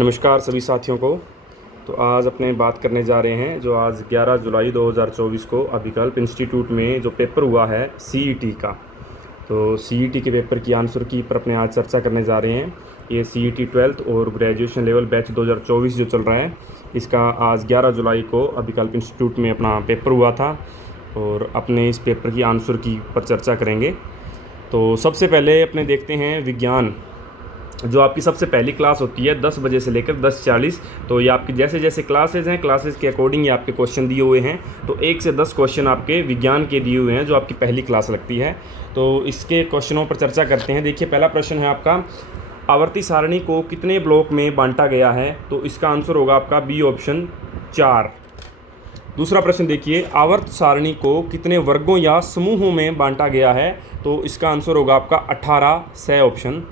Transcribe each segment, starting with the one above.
नमस्कार सभी साथियों को। तो आज अपने बात करने जा रहे हैं जो आज 11 जुलाई 2024 को अभिकल्प इंस्टीट्यूट में जो पेपर हुआ है सीईटी का। तो सीईटी के पेपर की आंसर की पर अपने आज चर्चा करने जा रहे हैं। ये सीईटी 12th और ग्रेजुएशन लेवल बैच 2024 जो चल रहा है, इसका आज 11 जुलाई को अभिकल्प इंस्टीट्यूट में अपना पेपर हुआ था और अपने इस पेपर की आंसर की पर चर्चा करेंगे। तो सबसे पहले अपने देखते हैं विज्ञान, जो आपकी सबसे पहली क्लास होती है 10 बजे से लेकर 10:40। तो ये आपकी जैसे जैसे क्लासेज हैं, क्लासेज के अकॉर्डिंग ये आपके क्वेश्चन दिए हुए हैं। तो 1 से 10 क्वेश्चन आपके विज्ञान के दिए हुए हैं जो आपकी पहली क्लास लगती है। तो इसके क्वेश्चनों पर चर्चा करते हैं। देखिए, पहला प्रश्न है आपका, आवर्ती सारणी को कितने ब्लॉक में बांटा गया है? तो इसका आंसर होगा आपका बी ऑप्शन 4। दूसरा प्रश्न देखिए, आवर्त सारणी को कितने वर्गों या समूहों में बांटा गया है? तो इसका आंसर होगा आपका 18, स ऑप्शन।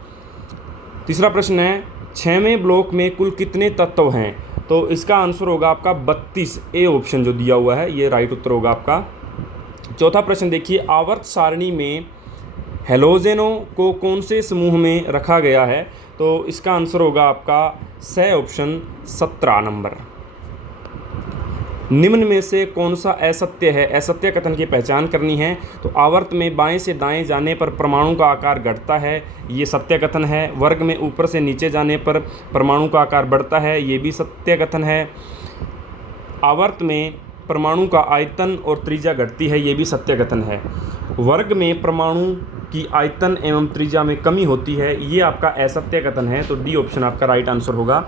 तीसरा प्रश्न है, 6वें ब्लॉक में कुल कितने तत्व हैं? तो इसका आंसर होगा आपका 32, ए ऑप्शन जो दिया हुआ है ये राइट उत्तर होगा आपका। चौथा प्रश्न देखिए, आवर्त सारणी में हैलोजेनों को कौन से समूह में रखा गया है? तो इसका आंसर होगा आपका स ऑप्शन 17 नंबर। निम्न में से कौन सा असत्य है? असत्य कथन की पहचान करनी है। तो आवर्त में बाएं से दाएं जाने पर परमाणु का आकार घटता है, ये सत्य कथन है। वर्ग में ऊपर से नीचे जाने पर परमाणु का आकार बढ़ता है, ये भी सत्य कथन है। आवर्त में परमाणु का आयतन और त्रिज्या घटती है, ये भी सत्य कथन है। वर्ग में परमाणु की आयतन एवं त्रिज्या में कमी होती है, ये आपका असत्य कथन है। तो डी ऑप्शन आपका राइट आंसर होगा।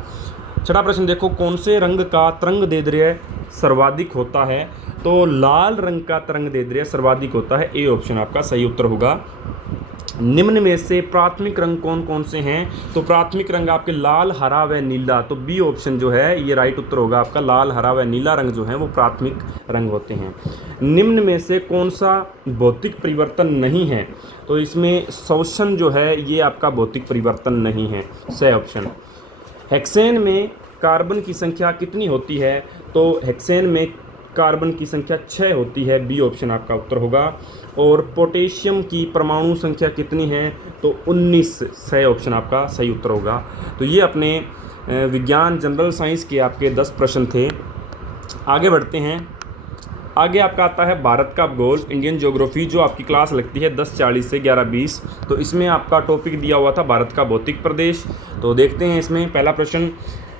छठा प्रश्न देखो, कौन से रंग का तरंग दैर्ध्य सर्वाधिक होता है? तो लाल रंग का तरंग दैर्ध्य सर्वाधिक होता है, ए ऑप्शन आपका सही उत्तर होगा। निम्न में से प्राथमिक रंग कौन कौन से हैं? तो प्राथमिक रंग आपके लाल, हरा व नीला। तो बी ऑप्शन जो है ये राइट उत्तर होगा आपका। लाल, हरा व नीला रंग जो है वो प्राथमिक रंग होते हैं। निम्न में से कौन सा भौतिक परिवर्तन नहीं है? तो इसमें शोषण जो है ये आपका भौतिक परिवर्तन नहीं है, स ऑप्शन। हेक्सेन में कार्बन की संख्या कितनी होती है? तो हेक्सेन में कार्बन की संख्या 6 होती है, बी ऑप्शन आपका उत्तर होगा। और पोटेशियम की परमाणु संख्या कितनी है? तो 19, स ऑप्शन आपका सही उत्तर होगा। तो ये अपने विज्ञान जनरल साइंस के आपके 10 प्रश्न थे। आगे बढ़ते हैं। आगे आपका आता है भारत का भूगोल, इंडियन ज्योग्राफी, जो आपकी क्लास लगती है 10:40 से 11:20। तो इसमें आपका टॉपिक दिया हुआ था भारत का भौतिक प्रदेश। तो देखते हैं इसमें पहला प्रश्न,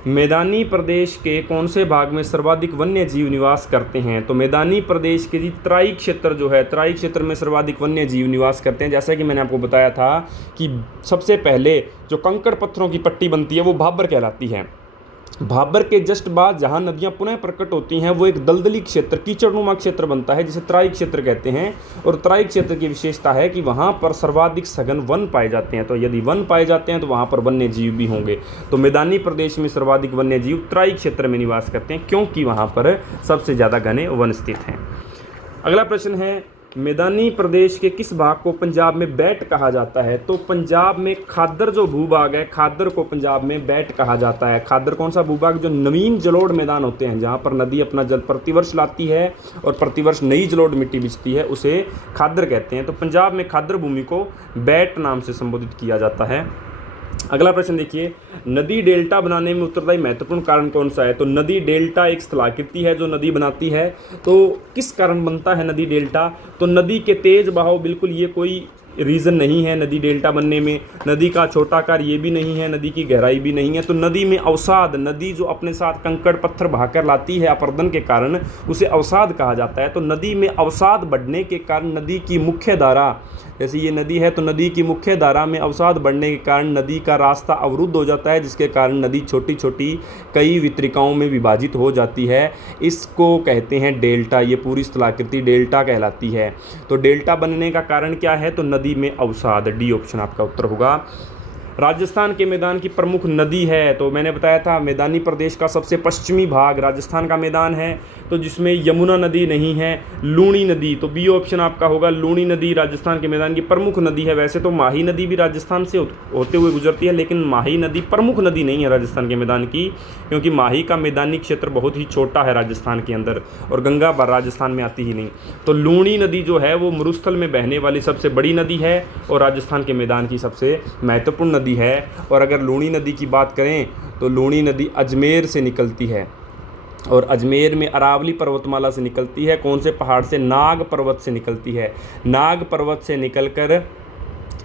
मैदानी प्रदेश के कौन से भाग में सर्वाधिक वन्य जीव निवास करते हैं? तो मैदानी प्रदेश के तराई क्षेत्र जो है, तराई क्षेत्र में सर्वाधिक वन्य जीव निवास करते हैं। जैसा कि मैंने आपको बताया था कि सबसे पहले जो कंकड़ पत्थरों की पट्टी बनती है वो भाबर कहलाती है। भाबर के जस्ट बाद जहाँ नदियाँ पुनः प्रकट होती हैं वो एक दलदली क्षेत्र, कीचड़नुमा क्षेत्र बनता है, जिसे तराई क्षेत्र कहते हैं। और तराई क्षेत्र की विशेषता है कि वहाँ पर सर्वाधिक सघन वन पाए जाते हैं। तो यदि वन पाए जाते हैं तो वहाँ पर वन्य जीव भी होंगे। तो मैदानी प्रदेश में सर्वाधिक वन्य जीव तराई क्षेत्र में निवास करते हैं, क्योंकि वहाँ पर सबसे ज़्यादा घने वन स्थित हैं। अगला प्रश्न है, मैदानी प्रदेश के किस भाग को पंजाब में बैट कहा जाता है? तो पंजाब में खादर जो भूभाग है, खादर को पंजाब में बैट कहा जाता है। खादर कौन सा भूभाग? जो नवीन जलोढ़ मैदान होते हैं, जहाँ पर नदी अपना जल प्रतिवर्ष लाती है और प्रतिवर्ष नई जलोढ़ मिट्टी बिछती है, उसे खादर कहते हैं। तो पंजाब में खादर भूमि को बैट नाम से संबोधित किया जाता है। अगला प्रश्न देखिए, नदी डेल्टा बनाने में उत्तरदायी महत्वपूर्ण कारण कौन सा है? तो नदी डेल्टा एक स्थलाकृति है जो नदी बनाती है। तो किस कारण बनता है नदी डेल्टा? तो नदी के तेज बहाव, बिल्कुल ये कोई रीज़न नहीं है नदी डेल्टा बनने में। नदी का छोटा आकार ये भी नहीं है, नदी की गहराई भी नहीं है। तो नदी में अवसाद, नदी जो अपने साथ कंकड़ पत्थर बहाकर लाती है अपरदन के कारण, उसे अवसाद कहा जाता है। तो नदी में अवसाद बढ़ने के कारण नदी की मुख्य धारा, जैसे ये नदी है तो नदी की मुख्य धारा में अवसाद बढ़ने के कारण नदी का रास्ता अवरुद्ध हो जाता है, जिसके कारण नदी छोटी छोटी कई वितरिकाओं में विभाजित हो जाती है। इसको कहते हैं डेल्टा। ये पूरी स्थलाकृति डेल्टा कहलाती है। तो डेल्टा बनने का कारण क्या है? तो नदी में अवसाद, डी ऑप्शन आपका उत्तर होगा। राजस्थान के मैदान की प्रमुख नदी है? तो मैंने बताया था मैदानी प्रदेश का सबसे पश्चिमी भाग राजस्थान का मैदान है, तो जिसमें यमुना नदी नहीं है, लूणी नदी। तो बी ऑप्शन आपका होगा, लूणी नदी राजस्थान के मैदान की प्रमुख नदी है। वैसे तो माही नदी भी राजस्थान से होते हुए गुजरती है, लेकिन माही नदी प्रमुख नदी नहीं है राजस्थान के मैदान की, क्योंकि माही का मैदानी क्षेत्र बहुत ही छोटा है राजस्थान के अंदर, और गंगा राजस्थान में आती ही नहीं। तो लूणी नदी जो है वो मरुस्थल में बहने वाली सबसे बड़ी नदी है और राजस्थान के मैदान की सबसे महत्वपूर्ण नदी है। और अगर लूणी नदी की बात करें तो लूणी नदी अजमेर से निकलती है और अजमेर में अरावली पर्वतमाला से निकलती है। कौन से पहाड़ से? नाग पर्वत से निकलती है। नाग पर्वत से निकलकर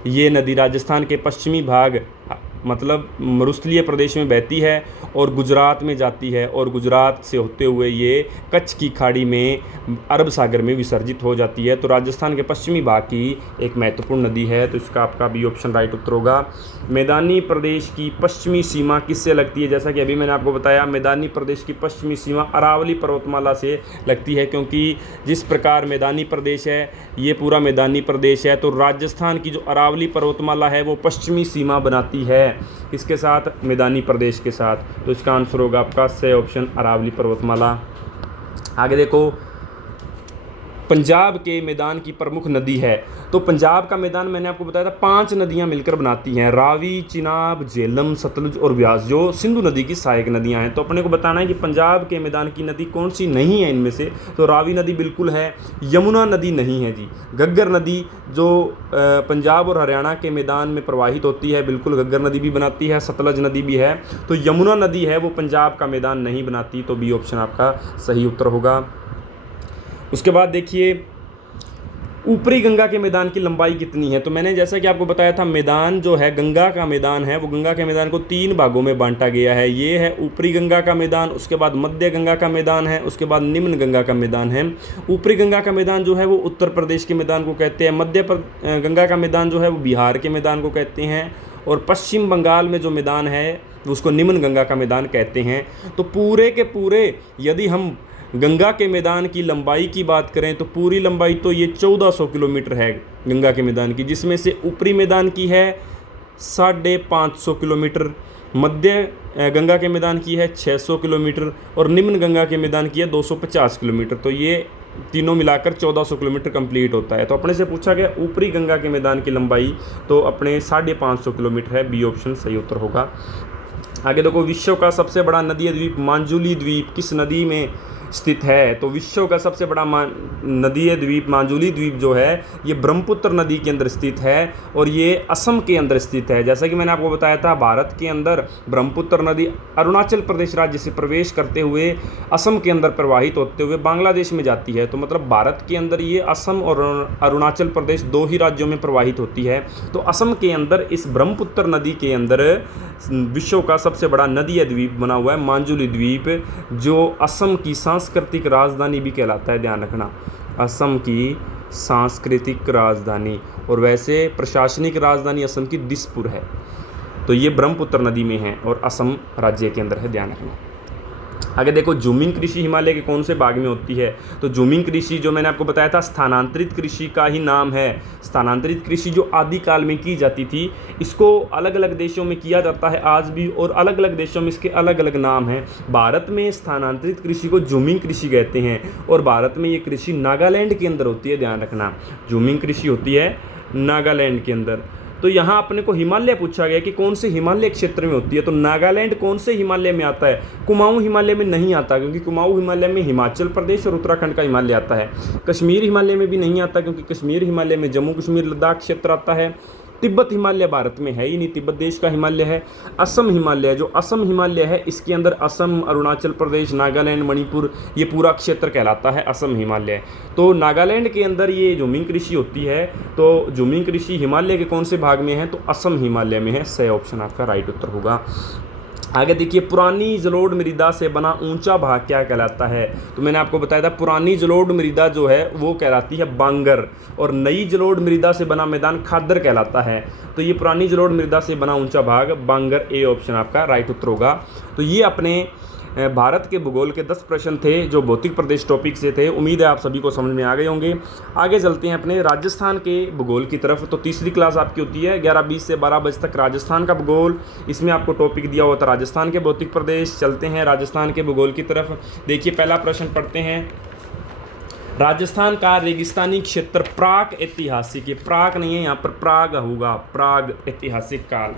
ये नदी राजस्थान के पश्चिमी भाग मतलब मरुस्थलीय प्रदेश में बहती है और गुजरात में जाती है और गुजरात से होते हुए ये कच्छ की खाड़ी में अरब सागर में विसर्जित हो जाती है। तो राजस्थान के पश्चिमी भाग की एक महत्वपूर्ण नदी है, तो इसका आपका बी ऑप्शन राइट उत्तर होगा। मैदानी प्रदेश की पश्चिमी सीमा किससे लगती है? जैसा कि अभी मैंने आपको बताया, मैदानी प्रदेश की पश्चिमी सीमा अरावली पर्वतमाला से लगती है, क्योंकि जिस प्रकार मैदानी प्रदेश है ये पूरा मैदानी प्रदेश है, तो राजस्थान की जो अरावली पर्वतमाला है वो पश्चिमी सीमा बनाती है इसके साथ, मैदानी प्रदेश के साथ। तो इसका आंसर होगा आपका सी ऑप्शन अरावली पर्वतमाला। आगे देखो, पंजाब के मैदान की प्रमुख नदी है। तो पंजाब का मैदान मैंने आपको बताया था 5 नदियां मिलकर बनाती हैं, रावी, चिनाब, झेलम, सतलुज और ब्यास, जो सिंधु नदी की सहायक नदियां हैं। तो अपने को बताना है कि पंजाब के मैदान की नदी कौन सी नहीं है इनमें से। तो रावी नदी बिल्कुल है, यमुना नदी नहीं है जी। घग्गर नदी जो पंजाब और हरियाणा के मैदान में प्रवाहित होती है, बिल्कुल घग्गर नदी भी बनाती है, सतलज नदी भी है। तो यमुना नदी है वो पंजाब का मैदान नहीं बनाती, तो बी ऑप्शन आपका सही उत्तर होगा। उसके बाद देखिए, ऊपरी गंगा के मैदान की लंबाई कितनी है? तो मैंने जैसा कि आपको बताया था, मैदान जो है गंगा का मैदान है वो गंगा के मैदान को 3 भागों में बांटा गया है। ये है ऊपरी गंगा का मैदान, उसके बाद मध्य गंगा का मैदान है, उसके बाद निम्न गंगा का मैदान है। ऊपरी गंगा का मैदान जो है वो उत्तर प्रदेश के मैदान को कहते हैं, मध्य गंगा का मैदान जो है वो बिहार के मैदान को कहते हैं, और पश्चिम बंगाल में जो मैदान है उसको निम्न गंगा का मैदान कहते हैं। तो पूरे के पूरे यदि हम गंगा के मैदान की लंबाई की बात करें तो पूरी लंबाई तो ये 1400 किलोमीटर है गंगा के मैदान की, जिसमें से ऊपरी मैदान की है 550 किलोमीटर, मध्य गंगा के मैदान की है 600 किलोमीटर और निम्न गंगा के मैदान की है 250 किलोमीटर। तो ये तीनों मिलाकर 1400 किलोमीटर कंप्लीट होता है। तो अपने से पूछा गया ऊपरी गंगा के मैदान की लंबाई, तो अपने 550 किलोमीटर है, बी ऑप्शन सही उत्तर होगा। आगे देखो, विश्व का सबसे बड़ा नदीय द्वीप मांजुली द्वीप किस नदी में स्थित है? तो विश्व का सबसे बड़ा नदीय द्वीप मांजुली द्वीप जो है ये ब्रह्मपुत्र नदी के अंदर स्थित है और ये असम के अंदर स्थित है। जैसा कि मैंने आपको बताया था, भारत के अंदर ब्रह्मपुत्र नदी अरुणाचल प्रदेश राज्य से प्रवेश करते हुए असम के अंदर प्रवाहित होते हुए बांग्लादेश में जाती है। तो मतलब भारत के अंदर ये असम और अरुणाचल प्रदेश 2 ही राज्यों में प्रवाहित होती है। तो असम के अंदर इस ब्रह्मपुत्र नदी के अंदर विश्व का सबसे बड़ा नदीय द्वीप बना हुआ है मांजुली द्वीप, जो असम की सांस्कृतिक राजधानी भी कहलाता है, ध्यान रखना, असम की सांस्कृतिक राजधानी, और वैसे प्रशासनिक राजधानी असम की दिसपुर है। तो ये ब्रह्मपुत्र नदी में है और असम राज्य के अंदर है, ध्यान रखना। आगे देखो, जूमिंग कृषि हिमालय के कौन से भाग में होती है? तो जूमिंग कृषि जो मैंने आपको बताया था स्थानांतरित कृषि का ही नाम है। स्थानांतरित कृषि जो आदिकाल में की जाती थी, इसको अलग अलग देशों में किया जाता है आज भी, और अलग अलग देशों में इसके अलग अलग नाम हैं। भारत में स्थानांतरित कृषि को जूमिंग कृषि कहते हैं और भारत में ये कृषि नागालैंड के अंदर होती है, ध्यान रखना। जूमिंग कृषि होती है नागालैंड के अंदर। तो यहाँ अपने को हिमालय पूछा गया कि कौन से हिमालय क्षेत्र में होती है। तो नागालैंड कौन से हिमालय में आता है? कुमाऊं हिमालय में नहीं आता, क्योंकि कुमाऊं हिमालय में हिमाचल प्रदेश और उत्तराखंड का हिमालय आता है। कश्मीर हिमालय में भी नहीं आता, क्योंकि कश्मीर हिमालय में जम्मू कश्मीर लद्दाख क्षेत्र आता है। तिब्बत हिमालय भारत में है ही नहीं, तिब्बत देश का हिमालय है। असम हिमालय, जो असम हिमालय है इसके अंदर असम, अरुणाचल प्रदेश, नागालैंड, मणिपुर, ये पूरा क्षेत्र कहलाता है असम हिमालय। तो नागालैंड के अंदर ये जूमिंग कृषि होती है। तो जूमिंग कृषि हिमालय के कौन से भाग में है? तो असम हिमालय में है, सही ऑप्शन आपका राइट उत्तर होगा। आगे देखिए, पुरानी जलोढ़ मृदा से बना ऊंचा भाग क्या कहलाता है? तो मैंने आपको बताया था पुरानी जलोढ़ मृदा जो है वो कहलाती है बांगर, और नई जलोढ़ मृदा से बना मैदान खादर कहलाता है। तो ये पुरानी जलोढ़ मृदा से बना ऊंचा भाग बांगर, ए ऑप्शन आपका राइट उत्तर होगा। तो ये अपने भारत के भूगोल के 10 प्रश्न थे जो भौतिक प्रदेश टॉपिक से थे। उम्मीद है आप सभी को समझ में आ गए होंगे। आगे चलते हैं अपने राजस्थान के भूगोल की तरफ। तो तीसरी क्लास आपकी होती है 11:20 से 12 बजे तक राजस्थान का भूगोल। इसमें आपको टॉपिक दिया हुआ था राजस्थान के भौतिक प्रदेश। चलते हैं राजस्थान के भूगोल की तरफ। देखिए, पहला प्रश्न पढ़ते हैं। राजस्थान का रेगिस्तानी क्षेत्र प्राक ऐतिहासिक, ये प्राक नहीं है, यहाँ पर प्राग होगा, प्राग ऐतिहासिक काल।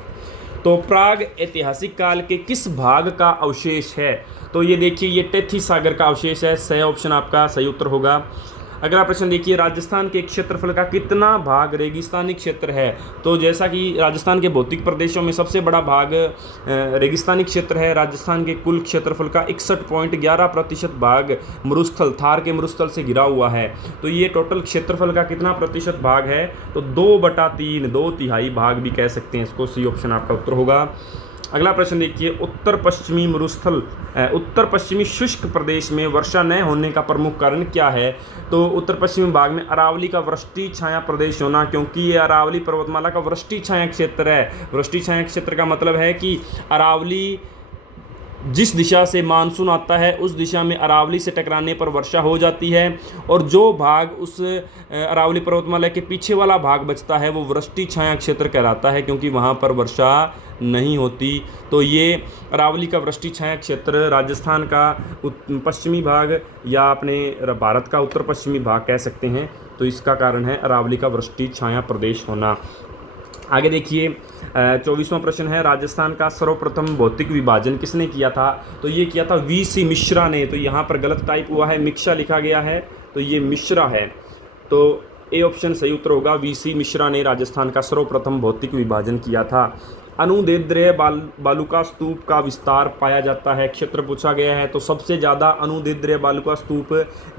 तो प्राग ऐतिहासिक काल के किस भाग का अवशेष है? तो ये देखिए, ये टेथी सागर का अवशेष है, सही ऑप्शन आपका सही उत्तर होगा। अगला प्रश्न देखिए, राजस्थान के क्षेत्रफल का कितना भाग रेगिस्तानी क्षेत्र है? तो जैसा कि राजस्थान के भौतिक प्रदेशों में सबसे बड़ा भाग रेगिस्तानी क्षेत्र है। राजस्थान के कुल क्षेत्रफल का 61.11% भाग मरुस्थल, थार के मरुस्थल से घिरा हुआ है। तो ये टोटल क्षेत्रफल का कितना प्रतिशत भाग है? तो 2/3, 2/3 भाग भी कह सकते हैं इसको। सी ऑप्शन आपका उत्तर होगा। अगला प्रश्न देखिए, उत्तर पश्चिमी शुष्क प्रदेश में वर्षा न होने का प्रमुख कारण क्या है? तो उत्तर पश्चिमी भाग में अरावली का वृष्टि छाया प्रदेश होना, क्योंकि ये अरावली पर्वतमाला का वृष्टि छाया क्षेत्र है। वृष्टि छाया क्षेत्र का मतलब है कि अरावली जिस दिशा से मानसून आता है उस दिशा में अरावली से टकराने पर वर्षा हो जाती है, और जो भाग उस अरावली पर्वतमाला के पीछे वाला भाग बचता है वो वृष्टि छाया क्षेत्र कहलाता है, क्योंकि वहाँ पर वर्षा नहीं होती। तो ये अरावली का वृष्टि छाया क्षेत्र राजस्थान का पश्चिमी भाग या अपने भारत का उत्तर पश्चिमी भाग कह सकते हैं। तो इसका कारण है अरावली का वृष्टि छाया प्रदेश होना। आगे देखिए, 24वां प्रश्न है, राजस्थान का सर्वप्रथम भौतिक विभाजन किसने किया था? तो ये किया था वीसी मिश्रा ने। तो यहाँ पर गलत टाइप हुआ है, मिक्शा लिखा गया है, तो ये मिश्रा है। तो ए ऑप्शन सही उत्तर होगा, वीसी मिश्रा ने राजस्थान का सर्वप्रथम भौतिक विभाजन किया था। अनुदैर्ध्य बालुका स्तूप का विस्तार पाया जाता है, क्षेत्र पूछा गया है। तो सबसे ज़्यादा अनुदैर्ध्य बालुका स्तूप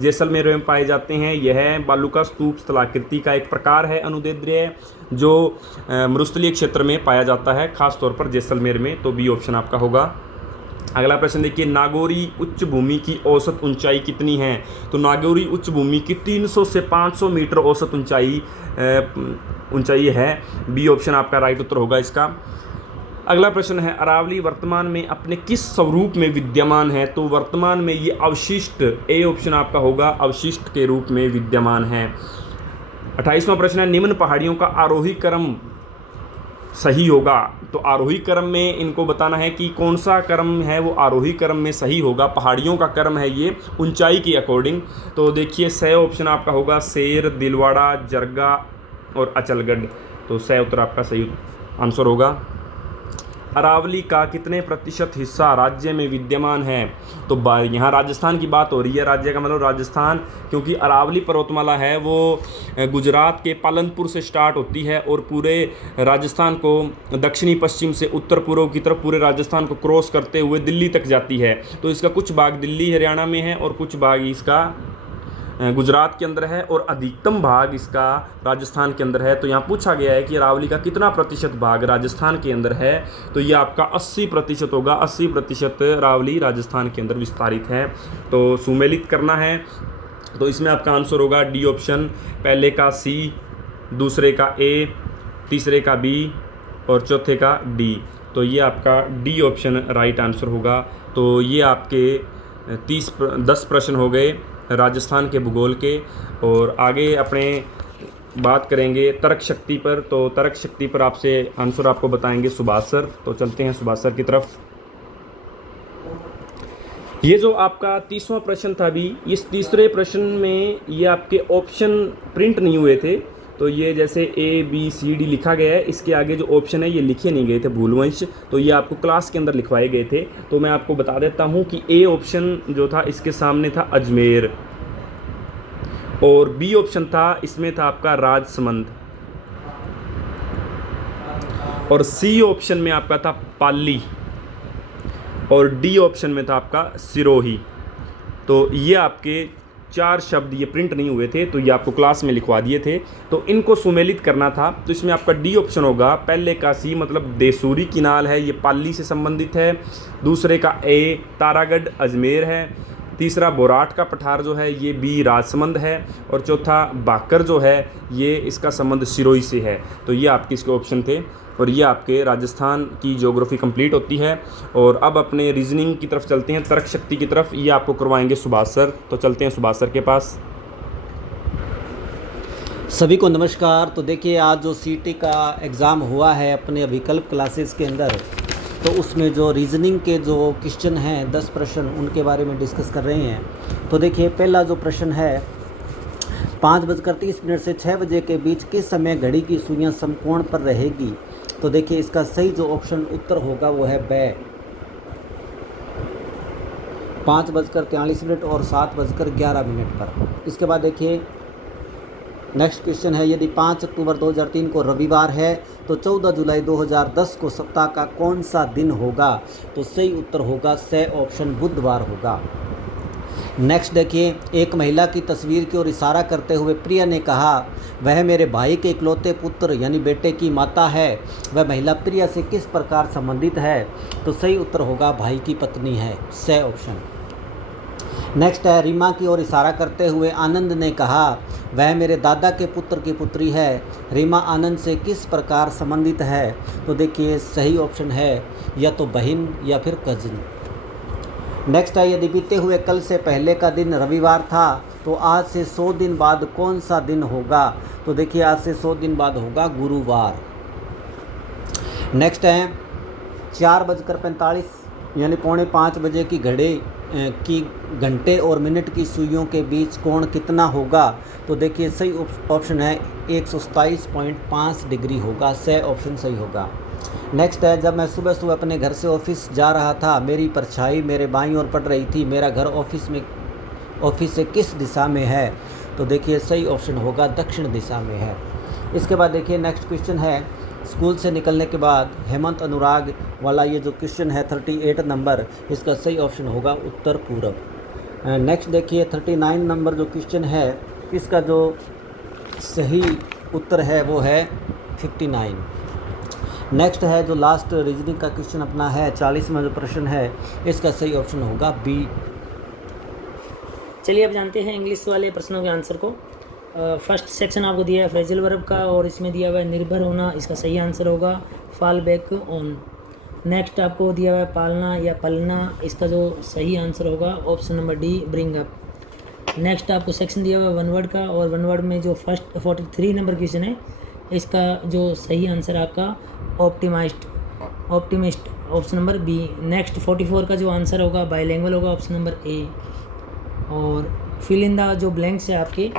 जैसलमेर में पाए जाते हैं। यह बालुका स्तूप स्थलाकृति का एक प्रकार है अनुदैर्ध्य, जो मरुस्थलीय क्षेत्र में पाया जाता है, खास तौर पर जैसलमेर में। तो बी ऑप्शन आपका होगा। अगला प्रश्न देखिए, नागौरी उच्च भूमि की औसत ऊंचाई कितनी है? तो नागौरी उच्च भूमि की 300 से 500 मीटर औसत ऊंचाई है। बी ऑप्शन आपका राइट उत्तर होगा इसका। अगला प्रश्न है, अरावली वर्तमान में अपने किस स्वरूप में विद्यमान है? तो वर्तमान में ये अवशिष्ट, ए ऑप्शन आपका होगा, अवशिष्ट के रूप में विद्यमान है। 28वां प्रश्न है, निम्न पहाड़ियों का आरोही क्रम सही होगा? तो आरोही क्रम में इनको बताना है कि कौन सा क्रम है वो आरोही क्रम में सही होगा। पहाड़ियों का क्रम है ये ऊंचाई के अकॉर्डिंग। तो देखिए, सही ऑप्शन आपका होगा, शेर, दिलवाड़ा, जरगा और अचलगढ़। तो सही उत्तर आपका सही आंसर होगा। अरावली का कितने प्रतिशत हिस्सा राज्य में विद्यमान है? तो यहाँ राजस्थान की बात हो रही है, राज्य का मतलब राजस्थान, क्योंकि अरावली पर्वतमाला है वो गुजरात के पालनपुर से स्टार्ट होती है और पूरे राजस्थान को दक्षिणी पश्चिम से उत्तर पूर्व की तरफ पूरे राजस्थान को क्रॉस करते हुए दिल्ली तक जाती है। तो इसका कुछ भाग दिल्ली हरियाणा में है और कुछ भाग इसका गुजरात के अंदर है और अधिकतम भाग इसका राजस्थान के अंदर है। तो यहाँ पूछा गया है कि अरावली का कितना प्रतिशत भाग राजस्थान के अंदर है? तो ये आपका 80% होगा। 80% अरावली राजस्थान के अंदर विस्तारित है। तो सुमेलित करना है तो इसमें आपका आंसर होगा डी ऑप्शन, पहले का सी, दूसरे का ए, तीसरे का बी और चौथे का डी। तो ये आपका डी ऑप्शन राइट आंसर होगा। तो ये आपके 10 प्रश्न हो गए राजस्थान के भूगोल के। और आगे अपने बात करेंगे तर्क शक्ति पर। तो तर्क शक्ति पर आपसे आंसर आपको बताएंगे सुभाष सर। तो चलते हैं सुभाष सर की तरफ। ये जो आपका 30वां प्रश्न था अभी, इस तीसरे प्रश्न में ये आपके ऑप्शन प्रिंट नहीं हुए थे। तो ये जैसे ए बी सी डी लिखा गया है, इसके आगे जो ऑप्शन है ये लिखे नहीं गए थे भूलवंश। तो ये आपको क्लास के अंदर लिखवाए गए थे। तो मैं आपको बता देता हूँ कि ए ऑप्शन जो था इसके सामने था अजमेर, और बी ऑप्शन था इसमें था आपका राजसमंद, और सी ऑप्शन में आपका था पाली, और डी ऑप्शन में था आपका सिरोही। तो ये आपके 4 शब्द ये प्रिंट नहीं हुए थे, तो ये आपको क्लास में लिखवा दिए थे। तो इनको सुमेलित करना था। तो इसमें आपका डी ऑप्शन होगा, पहले का सी मतलब देसूरी किनाल है, ये पाली से संबंधित है। दूसरे का ए तारागढ़ अजमेर है। तीसरा बोराट का पठार जो है ये बी राजसमंद है। और चौथा बाकर जो है ये इसका संबंध सिरोही से है। तो ये आपके इसके ऑप्शन थे। और ये आपके राजस्थान की ज्योग्राफी कंप्लीट होती है। और अब अपने रीजनिंग की तरफ चलते हैं, तर्क शक्ति की तरफ। ये आपको करवाएंगे सुभाष सर। तो चलते हैं सुभाष सर के पास। सभी को नमस्कार। तो देखिए, आज जो सीटी का एग्ज़ाम हुआ है अपने विकल्प क्लासेस के अंदर, तो उसमें जो रीजनिंग के जो क्वेश्चन हैं 10 प्रश्न, उनके बारे में डिस्कस कर रहे हैं। तो देखिए, पहला जो प्रश्न है, 5:30 से 6 बजे के बीच किस समय घड़ी की सुइयां समकोण पर रहेगी? तो देखिए, इसका सही जो ऑप्शन उत्तर होगा वो है ब। 5:43 और 7:11 पर। इसके बाद देखिए नेक्स्ट क्वेश्चन है, यदि 5 अक्टूबर 2003 को रविवार है तो 14 जुलाई 2010 को सप्ताह का कौन सा दिन होगा? तो सही उत्तर होगा स ऑप्शन बुधवार होगा। नेक्स्ट देखिए, एक महिला की तस्वीर की ओर इशारा करते हुए प्रिया ने कहा, वह मेरे भाई के इकलौते पुत्र यानी बेटे की माता है। वह महिला प्रिया से किस प्रकार संबंधित है? तो सही उत्तर होगा भाई की पत्नी है, स ऑप्शन। नेक्स्ट है, रीमा की ओर इशारा करते हुए आनंद ने कहा, वह मेरे दादा के पुत्र की पुत्री है। रीमा आनंद से किस प्रकार संबंधित है? तो देखिए सही ऑप्शन है या तो बहन या फिर कजिन। नेक्स्ट है, यदि बीते हुए कल से पहले का दिन रविवार था तो आज से 100 दिन बाद कौन सा दिन होगा? तो देखिए आज से 100 दिन बाद होगा गुरुवार। नेक्स्ट है, 4:45 यानी 4:45 बजे की घड़ी की घंटे और मिनट की सुइयों के बीच कोण कितना होगा? तो देखिए सही ऑप्शन है 127.5 डिग्री होगा, स ऑप्शन सही होगा। नेक्स्ट है, जब मैं सुबह सुबह अपने घर से ऑफिस जा रहा था मेरी परछाई मेरे बाईं ओर पड़ रही थी। मेरा घर ऑफिस से किस दिशा में है? तो देखिए सही ऑप्शन होगा दक्षिण दिशा में है। इसके बाद देखिए नेक्स्ट क्वेश्चन है, स्कूल से निकलने के बाद हेमंत अनुराग वाला ये जो क्वेश्चन है 38 नंबर, इसका सही ऑप्शन होगा उत्तर पूरब। नेक्स्ट देखिए 39 नंबर जो क्वेश्चन है इसका जो सही उत्तर है वो है 59। नेक्स्ट है जो लास्ट रीजनिंग का क्वेश्चन अपना है 40वां जो प्रश्न है, इसका सही ऑप्शन होगा बी। चलिए अब जानते हैं इंग्लिश वाले प्रश्नों के आंसर को। फर्स्ट सेक्शन आपको दिया है फ्रेजल वर्ब का और इसमें दिया हुआ है निर्भर होना, इसका सही आंसर होगा फॉल बैक ऑन। नेक्स्ट आपको दिया हुआ है पालना या पलना, इसका जो सही आंसर होगा option number D bring up. Next आपको सेक्शन दिया हुआ है वन वर्ड का और वन वर्ड में जो फर्स्ट 43 नंबर क्वेश्चन है इसका जो सही आंसर आपका optimist option number B. Next 44 का जो आंसर होगा बाइलैंग्वेज होगा ऑप्शन नंबर ए। और फिल इन द जो ब्लैंक्स है आपके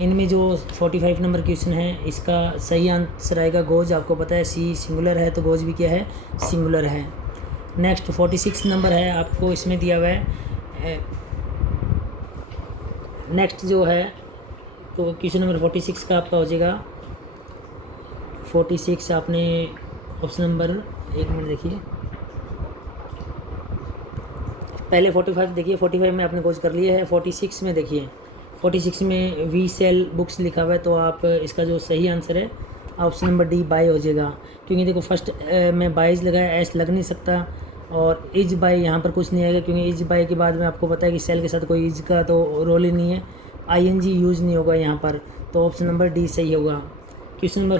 इनमें जो 45 नंबर क्वेश्चन है इसका सही आंसर आएगा गोज। आपको पता है सी सिंगुलर है तो गोज भी क्या है सिंगुलर है। नेक्स्ट 46 नंबर है आपको इसमें दिया हुआ है। नेक्स्ट जो है तो क्वेश्चन नंबर 46 का आपका हो जाएगा 46 आपने ऑप्शन नंबर एक मिनट देखिए पहले 45 देखिए 45 में आपने कोच कर लिया है। 46 में देखिए 46 में वी सेल बुक्स लिखा हुआ है तो आप इसका जो सही आंसर है ऑप्शन नंबर डी बाय हो जाएगा। क्योंकि देखो फर्स्ट में बाइज लगाया एस लग नहीं सकता और इज बाय यहाँ पर कुछ नहीं आएगा क्योंकि इज बाय के बाद में आपको पता है कि सेल के साथ कोई इज का तो रोल ही नहीं है, आईएनजी यूज़ नहीं होगा यहाँ पर, तो ऑप्शन नंबर डी सही होगा। क्वेश्चन नंबर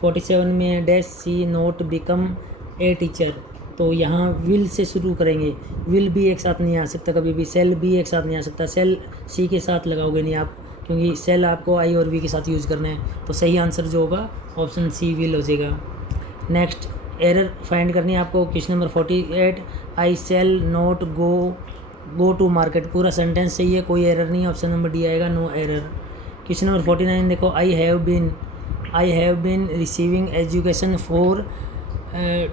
47 में dash C not become a teacher, तो यहाँ विल से शुरू करेंगे। विल भी एक साथ नहीं आ सकता कभी भी, सेल भी एक साथ नहीं आ सकता, सेल सी के साथ लगाओगे नहीं आप क्योंकि सेल आपको आई और वी के साथ यूज़ करना है, तो सही आंसर जो होगा ऑप्शन सी विल हो जाएगा। नेक्स्ट एरर फाइंड करनी है आपको। Question number 48 I shall not go to market, पूरा सेंटेंस सही है, कोई एरर नहीं है, ऑप्शन नंबर डी आएगा नो एरर। क्वेश्चन नंबर 49 देखो I have been receiving education for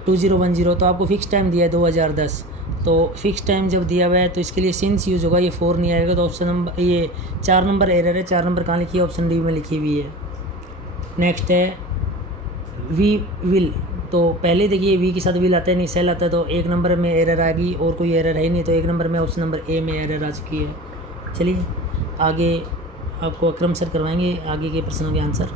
2010, तो आपको फिक्स टाइम दिया है 2010, तो फिक्स टाइम जब दिया हुआ है तो इसके लिए सिंस यूज़ होगा, ये 4 नहीं आएगा, तो ऑप्शन नंबर ये 4 नंबर एरर है, 4 नंबर कहाँ लिखी है ऑप्शन डी में लिखी हुई है। नेक्स्ट है वी विल, तो पहले देखिए वी के साथ विल आता है नहीं सेल आता है, तो 1 नंबर में एरर आ गई और कोई एरर है नहीं, तो 1 नंबर में ऑप्शन नंबर ए में एरर आ चुकी है। चलिए आगे आपको अक्रम सर करवाएंगे आगे के प्रश्नों के आंसर।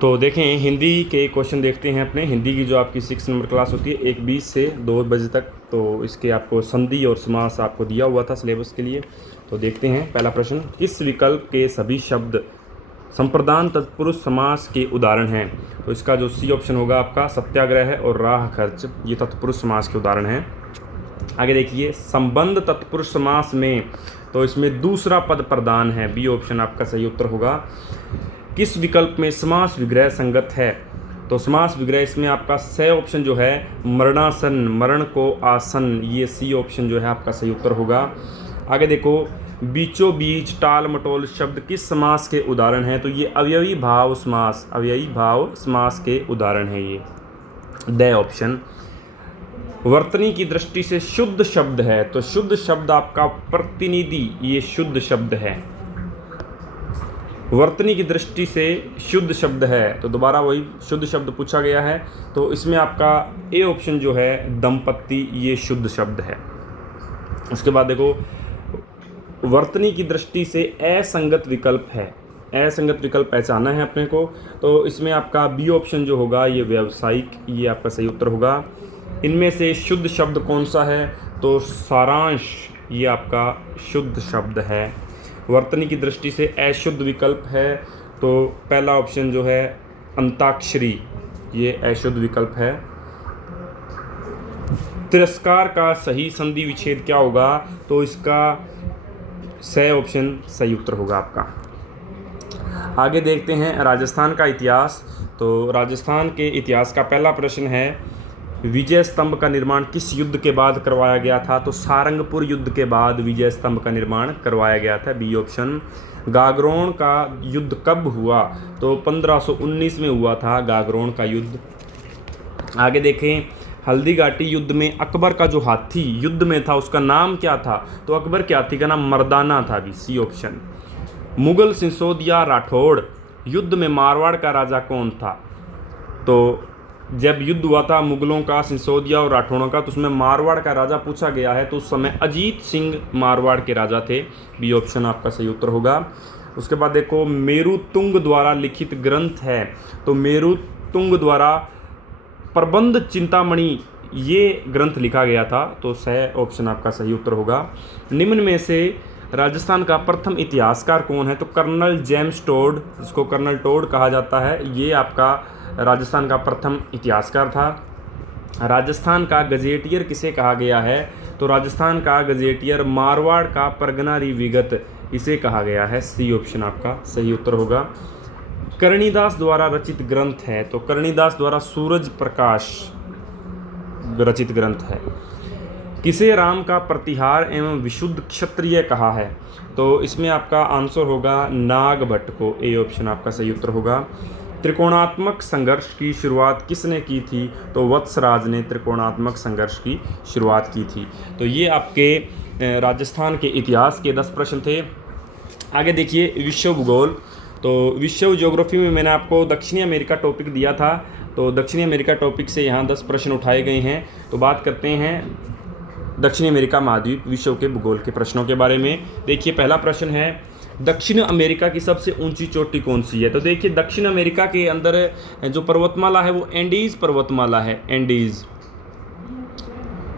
तो देखें हिंदी के क्वेश्चन देखते हैं अपने। हिंदी की जो आपकी 6 नंबर क्लास होती है 1:20 से 2 बजे तक, तो इसके आपको संधि और समास आपको दिया हुआ था सिलेबस के लिए। तो देखते हैं पहला प्रश्न, किस विकल्प के सभी शब्द संप्रदान तत्पुरुष समास के उदाहरण हैं? तो इसका जो सी ऑप्शन होगा आपका सत्याग्रह और राह खर्च, ये तत्पुरुष समास के उदाहरण हैं। आगे देखिए संबंध तत्पुरुष समास में, तो इसमें दूसरा पद प्रधान है, बी ऑप्शन आपका सही उत्तर होगा। किस विकल्प में समास विग्रह संगत है? तो समास विग्रह इसमें आपका स ऑप्शन जो है मरणासन, मरण को आसन, ये सी ऑप्शन जो है आपका सही उत्तर होगा। आगे देखो बीचों बीच टाल मटोल शब्द किस समास के उदाहरण हैं? तो ये अवयवी भाव समास के उदाहरण हैं, ये द ऑप्शन। वर्तनी की दृष्टि से शुद्ध शब्द है, तो शुद्ध शब्द आपका प्रतिनिधि, ये शुद्ध शब्द है। वर्तनी की दृष्टि से शुद्ध शब्द है, तो दोबारा वही शुद्ध शब्द पूछा गया है, तो इसमें आपका ए ऑप्शन जो है दंपत्ति, ये शुद्ध शब्द है। उसके बाद देखो वर्तनी की दृष्टि से असंगत विकल्प है, असंगत विकल्प पहचाना है अपने को, तो इसमें आपका बी ऑप्शन जो होगा ये व्यावसायिक, ये आपका सही उत्तर होगा। इनमें से शुद्ध शब्द कौन सा है, तो सारांश, ये आपका शुद्ध शब्द है। वर्तनी की दृष्टि से अशुद्ध विकल्प है, तो पहला ऑप्शन जो है अंताक्षरी, ये अशुद्ध विकल्प है। तिरस्कार का सही संधि विच्छेद क्या होगा, तो इसका स ऑप्शन सही उत्तर होगा आपका। आगे देखते हैं राजस्थान का इतिहास। तो राजस्थान के इतिहास का पहला प्रश्न है, विजय स्तंभ का निर्माण किस युद्ध के बाद करवाया गया था, तो सारंगपुर युद्ध के बाद विजय स्तंभ का निर्माण करवाया गया था, बी ऑप्शन। गागरोन का युद्ध कब हुआ, तो 1519 में हुआ था गागरोन का युद्ध। आगे देखें, हल्दी घाटी युद्ध में अकबर का जो हाथी युद्ध में था उसका नाम क्या था, तो अकबर के हाथी का नाम मर्दाना था, भी सी ऑप्शन। मुगल सिसोदिया राठौड़ युद्ध में मारवाड़ का राजा कौन था, तो जब युद्ध हुआ था मुगलों का, सिसोदिया और राठौड़ों का, तो उसमें मारवाड़ का राजा पूछा गया है, तो उस समय अजीत सिंह मारवाड़ के राजा थे, बी ऑप्शन आपका सही उत्तर होगा। उसके बाद देखो मेरुतुंग द्वारा लिखित ग्रंथ है, तो मेरुतुंग द्वारा प्रबंध चिंतामणि ये ग्रंथ लिखा गया था, तो सही ऑप्शन आपका सही उत्तर होगा। निम्न में से राजस्थान का प्रथम इतिहासकार कौन है, तो कर्नल जेम्स टोड, जिसको कर्नल टोड कहा जाता है, ये आपका राजस्थान का प्रथम इतिहासकार था। राजस्थान का गजेटियर किसे कहा गया है, तो राजस्थान का गजेटियर मारवाड़ का परगना विगत, इसे कहा गया है, सी ऑप्शन आपका सही उत्तर होगा। कर्णिदास द्वारा रचित ग्रंथ है, तो कर्णिदास द्वारा सूरज प्रकाश रचित ग्रंथ है। किसे राम का प्रतिहार एवं विशुद्ध क्षत्रिय कहा है, तो इसमें आपका आंसर होगा नागभट्ट को, ए ऑप्शन आपका सही उत्तर होगा। त्रिकोणात्मक संघर्ष की शुरुआत किसने की थी, तो वत्सराज ने त्रिकोणात्मक संघर्ष की शुरुआत की थी। तो ये आपके राजस्थान के इतिहास के 10 प्रश्न थे। आगे देखिए विश्व भूगोल। तो विश्व ज्योग्राफी में मैंने आपको दक्षिणी अमेरिका टॉपिक दिया था, तो दक्षिणी अमेरिका टॉपिक से यहाँ 10 प्रश्न उठाए गए हैं। तो बात करते हैं दक्षिणी अमेरिका महाद्वीप विश्व के भूगोल के प्रश्नों के बारे में। देखिए पहला प्रश्न है, दक्षिण अमेरिका की सबसे ऊंची चोटी कौन सी है, तो देखिए दक्षिण अमेरिका के अंदर जो पर्वतमाला है वो एंडीज़ पर्वतमाला है, एंडीज़।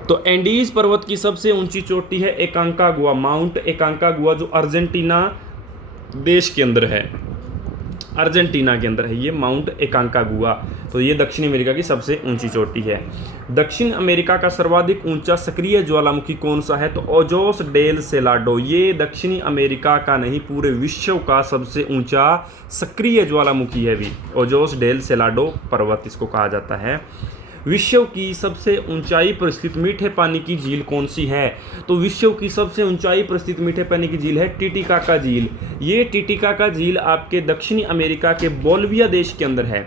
तो एंडीज़ पर्वत की सबसे ऊंची चोटी है एकांकागुआ, माउंट एकांकागुआ, जो अर्जेंटीना देश के अंदर है, अर्जेंटीना के अंदर है ये माउंट एकांकागुआ। तो ये दक्षिण अमेरिका की सबसे ऊंची चोटी है। दक्षिण अमेरिका का सर्वाधिक ऊंचा सक्रिय ज्वालामुखी कौन सा है, तो ओजोस डेल सेलाडो, ये दक्षिणी अमेरिका का नहीं पूरे विश्व का सबसे ऊंचा सक्रिय ज्वालामुखी है भी, ओजोस डेल सेलाडो पर्वत इसको कहा जाता है। विश्व की सबसे ऊंचाई पर स्थित मीठे पानी की झील कौन सी है, तो विश्व की सबसे ऊंचाई पर स्थित मीठे पानी की झील है टिटिकाका झील। ये टिटिकाका झील आपके दक्षिणी अमेरिका के बोलिविया देश के अंदर है।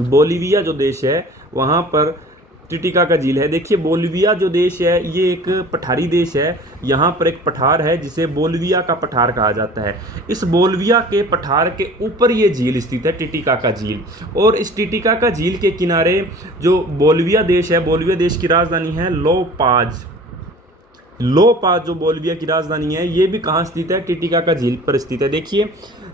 बोलिविया जो देश है वहाँ पर टिटिकाका झील है। देखिए बोलिविया जो देश है ये एक पठारी देश है, यहाँ पर एक पठार है जिसे बोलिविया का पठार कहा जाता है। इस बोलिविया के पठार के ऊपर ये झील स्थित है, टिटिकाका झील। और इस टिटिकाका झील के किनारे जो बोलिविया देश है, बोलिविया देश की राजधानी है लो पाज। लो पाज जो बोलिविया की राजधानी है ये भी कहाँ स्थित है, टिटिकाका झील पर स्थित है। देखिए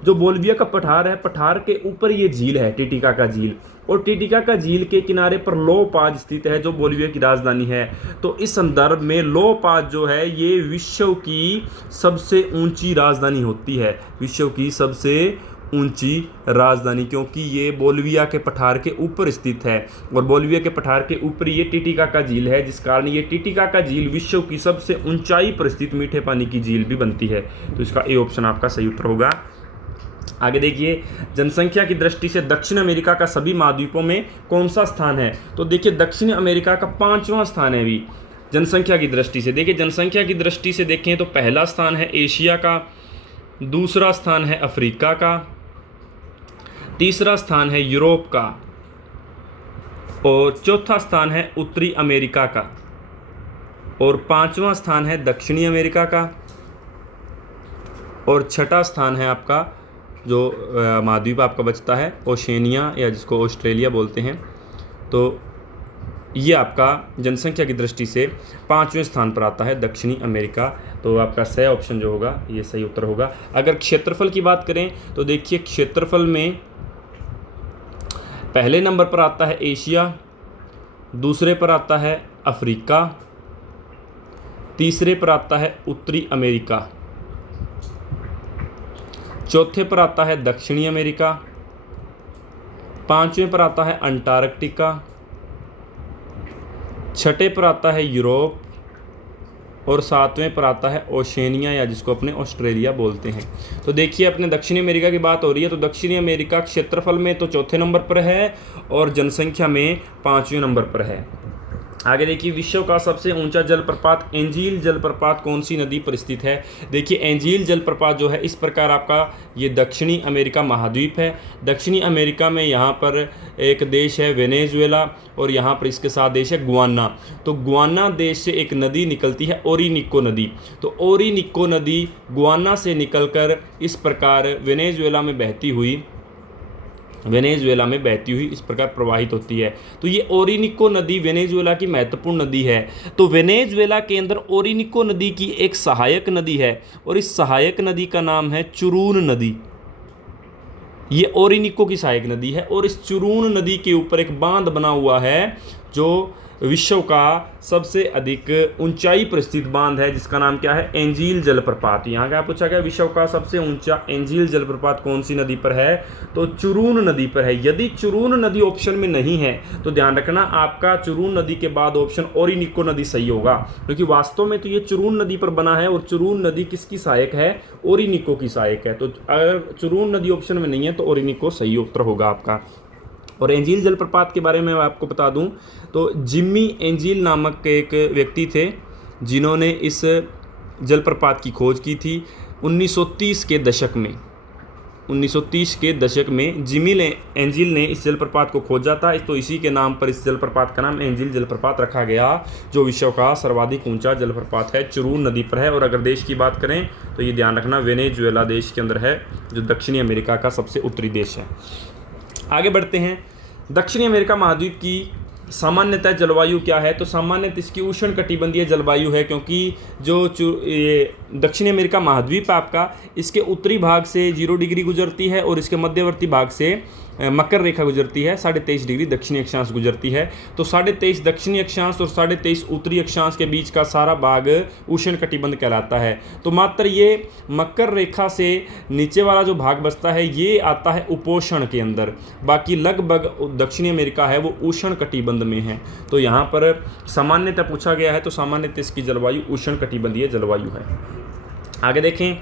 जो बोलिविया का पठार है, पठार के ऊपर ये झील है टिटिकाका झील, और टिटिकाका झील के किनारे पर लो पाज स्थित है जो बोलिविया की राजधानी है। तो इस संदर्भ में लो पाज जो है ये विश्व की सबसे ऊंची राजधानी होती है, विश्व की सबसे ऊंची राजधानी, क्योंकि ये बोलिविया के पठार के ऊपर स्थित है और बोलिविया के पठार के ऊपर ये टिटिकाका झील है, जिस कारण ये टिटिकाका झील विश्व की सबसे ऊंचाई पर स्थित मीठे पानी की झील भी बनती है। तो इसका ए ऑप्शन आपका सही उत्तर होगा। आगे देखिए जनसंख्या की दृष्टि से दक्षिण अमेरिका का सभी महाद्वीपों में कौन सा स्थान है, तो देखिए दक्षिण अमेरिका का 5वां स्थान है अभी जनसंख्या की दृष्टि से। देखिए जनसंख्या की दृष्टि से देखें तो पहला स्थान है एशिया का, दूसरा स्थान है अफ्रीका का, तीसरा स्थान है यूरोप का, और चौथा स्थान है उत्तरी अमेरिका का, और पांचवा स्थान है दक्षिणी अमेरिका का, और छठा स्थान है आपका जो महाद्वीप आपका बचता है ओशेनिया या जिसको ऑस्ट्रेलिया बोलते हैं। तो ये आपका जनसंख्या की दृष्टि से पांचवें स्थान पर आता है दक्षिणी अमेरिका। तो आपका सही ऑप्शन जो होगा ये सही उत्तर होगा। अगर क्षेत्रफल की बात करें तो देखिए क्षेत्रफल में पहले नंबर पर आता है एशिया, दूसरे पर आता है अफ्रीका, तीसरे पर आता है उत्तरी अमेरिका, चौथे पर आता है दक्षिणी अमेरिका, पांचवें पर आता है अंटार्कटिका, छठे पर आता है यूरोप, और सातवें पर आता है ओशेनिया या जिसको अपने ऑस्ट्रेलिया बोलते हैं। तो देखिए अपने दक्षिणी अमेरिका की बात हो रही है तो दक्षिणी अमेरिका क्षेत्रफल में तो चौथे नंबर पर है और जनसंख्या में पांचवें नंबर पर है। आगे देखिए विश्व का सबसे ऊंचा जलप्रपात एंजील जलप्रपात कौन सी नदी पर स्थित है। देखिए एंजील जलप्रपात जो है इस प्रकार आपका ये दक्षिणी अमेरिका महाद्वीप है। दक्षिणी अमेरिका में यहाँ पर एक देश है वेनेजुएला और यहाँ पर इसके साथ देश है गुआना। तो गुआना देश से एक नदी निकलती है ओरिनिको नदी। तो ओरिनिको नदी गुआना से निकलकर इस प्रकार वेनेजुएला में बहती हुई इस प्रकार प्रवाहित होती है। तो ये ओरिनिको नदी वेनेजुएला की महत्वपूर्ण नदी है। तो वेनेजुएला के अंदर ओरिनिको नदी की एक सहायक नदी है और इस सहायक नदी का नाम है चुरून नदी। ये ओरिनिको की सहायक नदी है और इस चुरून नदी के ऊपर एक बांध बना हुआ है जो विश्व का सबसे अधिक ऊंचाई पर स्थित बांध है जिसका नाम क्या है एंजील जलप्रपात। यहाँ क्या पूछा गया विश्व का सबसे ऊंचा एंजील जलप्रपात कौन सी नदी पर है तो चुरून नदी पर है। यदि चुरून नदी ऑप्शन में नहीं है तो ध्यान रखना आपका चुरून नदी के बाद ऑप्शन ओरिनिको नदी सही होगा क्योंकि वास्तव में तो ये चुरून नदी पर बना है और चुरून नदी किसकी सहायक है ओरिनिको की सहायक है। तो अगर चुरून नदी ऑप्शन में नहीं है तो ओरिनिको सही उत्तर होगा आपका। और एंजील जलप्रपात के बारे में मैं आपको बता दूं तो जिम्मी एंजील नामक एक व्यक्ति थे जिन्होंने इस जलप्रपात की खोज की थी 1930 के दशक में जिम्मी एंजील ने इस जलप्रपात को खोजा था। तो इसी के नाम पर इस जलप्रपात का नाम एंजील जलप्रपात रखा गया जो विश्व का सर्वाधिक ऊंचा जलप्रपात है चुरून नदी पर है। और अगर देश की बात करें तो ये ध्यान रखना वेनेजुएला देश के अंदर है जो दक्षिणी अमेरिका का सबसे उत्तरी देश है। आगे बढ़ते हैं। दक्षिणी अमेरिका महाद्वीप की सामान्यतः जलवायु क्या है तो सामान्यतः इसकी उष्णकटिबंधीय जलवायु है क्योंकि जो ये दक्षिणी अमेरिका महाद्वीप है आपका इसके उत्तरी भाग से 0 डिग्री गुजरती है और इसके मध्यवर्ती भाग से मकर रेखा गुजरती है 23.5 डिग्री दक्षिणी अक्षांश गुजरती है। तो 23.5 दक्षिणी अक्षांश और 23.5 उत्तरी अक्षांश के बीच का सारा भाग उष्णकटिबंध कहलाता है। तो मात्र ये मकर रेखा से नीचे वाला जो भाग बचता है ये आता है उपोषण के अंदर, बाकी लगभग दक्षिणी अमेरिका है वो उष्णकटिबंध में है। तो यहाँ पर सामान्यतः पूछा गया है तो सामान्यतः इसकी जलवायु उष्णकटिबंधीय जलवायु है। आगे देखें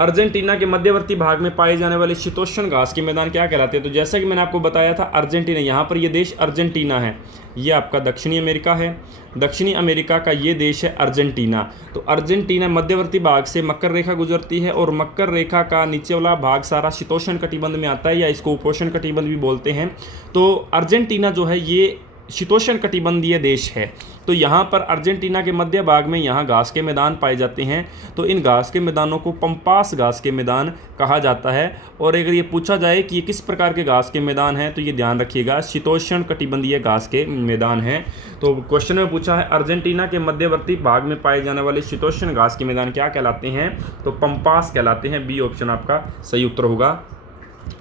अर्जेंटीना के मध्यवर्ती भाग में पाए जाने वाले शीतोष्ण घास के मैदान क्या कहलाते हैं। तो जैसा कि मैंने आपको बताया था अर्जेंटीना, यहाँ पर ये देश अर्जेंटीना है, ये आपका दक्षिणी अमेरिका है। दक्षिणी अमेरिका का ये देश है अर्जेंटीना। तो अर्जेंटीना मध्यवर्ती भाग से मकर रेखा गुजरती है और मकर रेखा का नीचे वाला भाग सारा शीतोष्ण कटिबंध में आता है या इसको उपोष्ण कटिबंध भी बोलते हैं। तो अर्जेंटीना जो है ये शीतोष्ण कटिबंधीय देश है। तो यहाँ पर अर्जेंटीना के मध्य भाग में यहाँ घास के मैदान पाए जाते हैं। तो इन घास के मैदानों को पंपास घास के मैदान कहा जाता है। और अगर ये पूछा जाए कि ये किस प्रकार के घास के मैदान हैं तो ये ध्यान रखिएगा शीतोष्ण कटिबंधीय घास के मैदान हैं। तो क्वेश्चन में पूछा है अर्जेंटीना के मध्यवर्ती भाग में पाए जाने वाले शीतोष्ण घास के मैदान क्या कहलाते हैं तो पंपास कहलाते हैं। बी ऑप्शन आपका सही उत्तर होगा।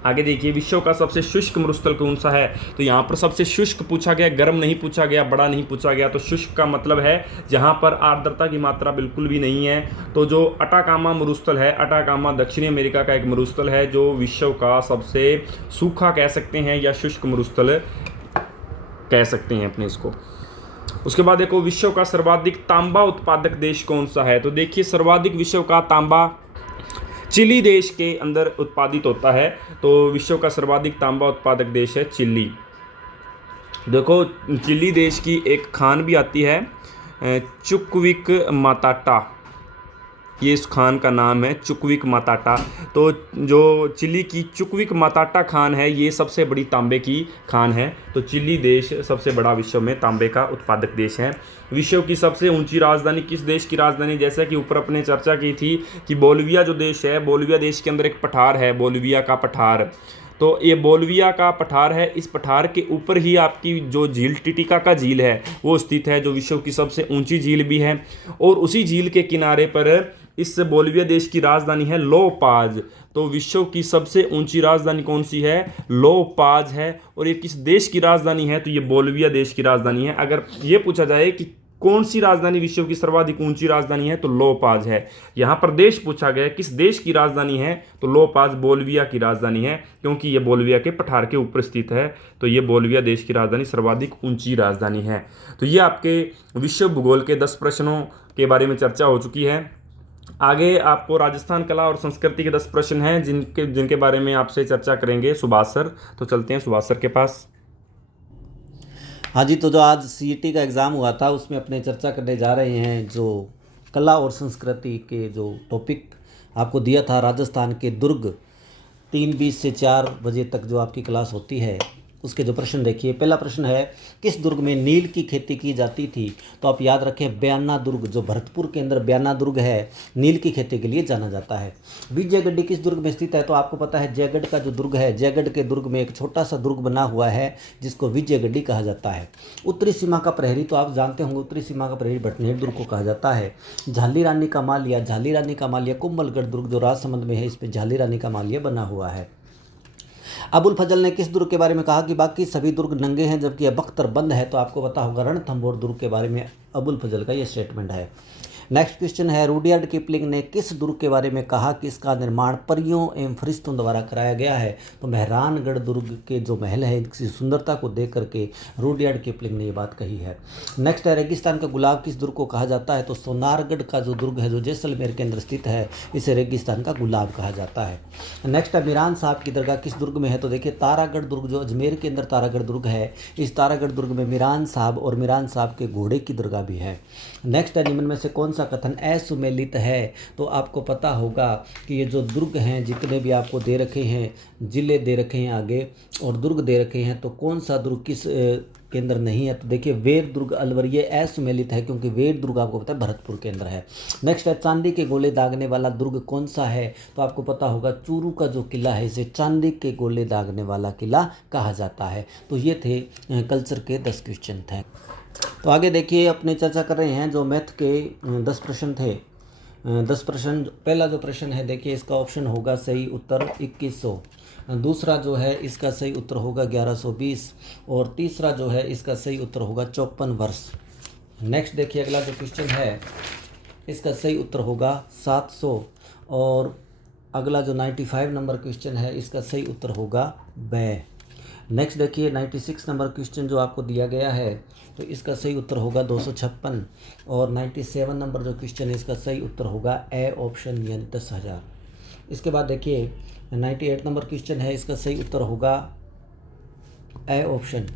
आगे देखिए विश्व का सबसे शुष्क मरुस्थल कौन सा है तो यहाँ पर सबसे शुष्क पूछा गया, गर्म नहीं पूछा गया, बड़ा नहीं पूछा गया। तो शुष्क का मतलब है जहाँ पर आर्द्रता की मात्रा बिल्कुल भी नहीं है। तो जो अटाकामा मरुस्थल है, अटाकामा दक्षिणी अमेरिका का एक मरुस्थल है जो विश्व का सबसे सूखा कह सकते हैं या शुष्क मरुस्थल कह सकते हैं अपने इसको। उसके बाद देखो विश्व का सर्वाधिक तांबा उत्पादक देश कौन सा है तो देखिए सर्वाधिक विश्व का तांबा चिली देश के अंदर उत्पादित होता है। तो विश्व का सर्वाधिक तांबा उत्पादक देश है चिली। देखो चिली देश की एक खान भी आती है चुकविक माताटा, ये इस खान का नाम है चुकविक माताटा। तो जो चिली की चुकविक माताटा खान है ये सबसे बड़ी तांबे की खान है। तो चिली देश सबसे बड़ा विश्व में तांबे का उत्पादक देश है। विश्व की सबसे ऊंची राजधानी किस देश की राजधानी, जैसा कि ऊपर अपने चर्चा की थी कि बोलिविया जो देश है, बोलिविया देश के अंदर एक पठार है, बोलिविया का पठार। तो ये बोलिविया का पठार है, इस पठार के ऊपर ही आपकी जो झील टिटिका का झील है वो स्थित है, जो विश्व की सबसे ऊंची झील भी है। और उसी झील के किनारे पर इस बोलिविया देश की राजधानी है लो पाज। तो विश्व की सबसे ऊंची राजधानी कौन सी है, लो पाज है। और ये किस देश की राजधानी है, तो ये बोलिविया देश की राजधानी है। अगर ये पूछा जाए कि कौन सी राजधानी विश्व की सर्वाधिक ऊंची राजधानी है, तो लो पाज है। यहाँ पर देश पूछा गया किस देश की राजधानी है, तो लो पाज बोलिविया की राजधानी है, क्योंकि ये बोलिविया के पठार के ऊपर स्थित है। तो ये बोलिविया देश की राजधानी सर्वाधिक ऊंची राजधानी है। तो ये आपके विश्व भूगोल के 10 प्रश्नों के बारे में चर्चा हो चुकी है। आगे आपको राजस्थान कला और संस्कृति के 10 प्रश्न हैं जिनके बारे में आपसे चर्चा करेंगे सुभाष सर। तो चलते हैं सुभाष सर के पास। हाँ जी, तो जो आज सीईटी का एग्ज़ाम हुआ था उसमें अपने चर्चा करने जा रहे हैं जो कला और संस्कृति के जो टॉपिक आपको दिया था राजस्थान के दुर्ग 3:20 से 4 बजे तक जो आपकी क्लास होती है उसके जो प्रश्न देखिए। पहला प्रश्न है किस दुर्ग में नील की खेती की जाती थी, तो आप याद रखें बयाना दुर्ग, जो भरतपुर के अंदर बयाना दुर्ग है, नील की खेती के लिए जाना जाता है। विजयगढ़ी किस दुर्ग में स्थित है, तो आपको पता है जयगढ़ का जो दुर्ग है, जयगढ़ के दुर्ग में एक छोटा सा दुर्ग बना हुआ है जिसको विजयगढ़ी कहा जाता है। उत्तरी सीमा का प्रहरी, तो आप जानते होंगे उत्तरी सीमा का प्रहरी भटनेर दुर्ग को कहा जाता है। झाली रानी का मालिया, झाली रानी का मालिया कुंभलगढ़ दुर्ग जो राजसमंद में है, इस पर झाली रानी का मालिया बना हुआ है। अबुल फजल ने किस दुर्ग के बारे में कहा कि बाकी सभी दुर्ग नंगे हैं जबकि बख्तर बंद है, तो आपको पता होगा रणथंभौर दुर्ग के बारे में अबुल फजल का ये स्टेटमेंट है। नेक्स्ट क्वेश्चन है रुडयार्ड किपलिंग ने किस दुर्ग के बारे में कहा कि इसका निर्माण परियों एवं फरिश्तों द्वारा कराया गया है, तो मेहरानगढ़ दुर्ग के जो महल है इसकी सुंदरता को देख करके रुडयार्ड किपलिंग ने ये बात कही है। नेक्स्ट है रेगिस्तान का गुलाब किस दुर्ग को कहा जाता है, तो सोनारगढ़ का जो दुर्ग है जो जैसलमेर के अंदर स्थित है इसे रेगिस्तान का गुलाब कहा जाता है। नेक्स्ट है मीरान साहब की दरगाह किस दुर्ग में है, तो देखिए तारागढ़ दुर्ग जो अजमेर के अंदर तारागढ़ दुर्ग है, इस तारागढ़ दुर्ग में मीरान साहब और मीरान साहब के घोड़े की दरगाह भी है। नेक्स्ट है निम्न में से कौन सा कथन असुमेलित है, तो आपको पता होगा कि ये जो दुर्ग हैं जितने भी आपको दे रखे हैं, जिले दे रखे हैं आगे और दुर्ग दे रखे हैं, तो कौन सा दुर्ग किस के अंदर नहीं है, तो देखिए वेद दुर्ग अलवर ये असुमेलित है क्योंकि वेद दुर्ग आपको पता है भरतपुर के अंदर है। नेक्स्ट है चांदी के गोले दागने वाला दुर्ग कौन सा है, तो आपको पता होगा चूरू का जो किला है इसे चांदी के गोले दागने वाला किला कहा जाता है। तो ये थे कल्चर के 10 क्वेश्चन थे। तो आगे देखिए अपने चर्चा कर रहे हैं जो मैथ के 10 प्रश्न थे। 10 प्रश्न, पहला जो प्रश्न है देखिए इसका ऑप्शन होगा सही उत्तर 2100, दूसरा जो है इसका सही उत्तर होगा 1120 और तीसरा जो है इसका सही उत्तर होगा 54 वर्ष। नेक्स्ट देखिए अगला जो क्वेश्चन है इसका सही उत्तर होगा 700 और अगला जो 95 नंबर क्वेश्चन है इसका सही उत्तर होगा 2। नेक्स्ट देखिए 96 नंबर क्वेश्चन जो आपको दिया गया है तो इसका सही उत्तर होगा 256 और 97 नंबर जो क्वेश्चन है इसका सही उत्तर होगा ए ऑप्शन यानी 10,000। इसके बाद देखिए 98 नंबर क्वेश्चन है इसका सही उत्तर होगा ए ऑप्शन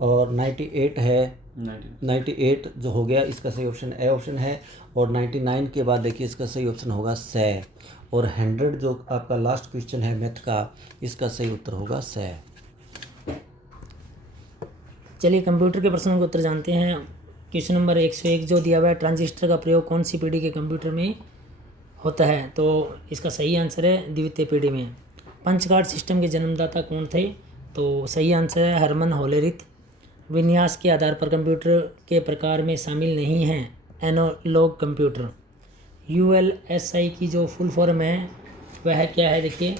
और 98 है 98 जो हो गया इसका सही ऑप्शन ए ऑप्शन है और 99 के बाद देखिए इसका सही ऑप्शन होगा से और 100 जो आपका लास्ट क्वेश्चन है मैथ का इसका सही उत्तर होगा से। चलिए कंप्यूटर के प्रश्नों के उत्तर जानते हैं। क्वेश्चन नंबर 101 जो दिया हुआ है ट्रांजिस्टर का प्रयोग कौन सी पीढ़ी के कंप्यूटर में होता है, तो इसका सही आंसर है द्वितीय पीढ़ी में। पंचकार्ड सिस्टम के जन्मदाता कौन थे, तो सही आंसर है हरमन होलेरिथ। विन्यास के आधार पर कंप्यूटर के प्रकार में शामिल नहीं हैं एनालॉग कंप्यूटर। ULSI की जो फुल फॉर्म है वह क्या है देखिए,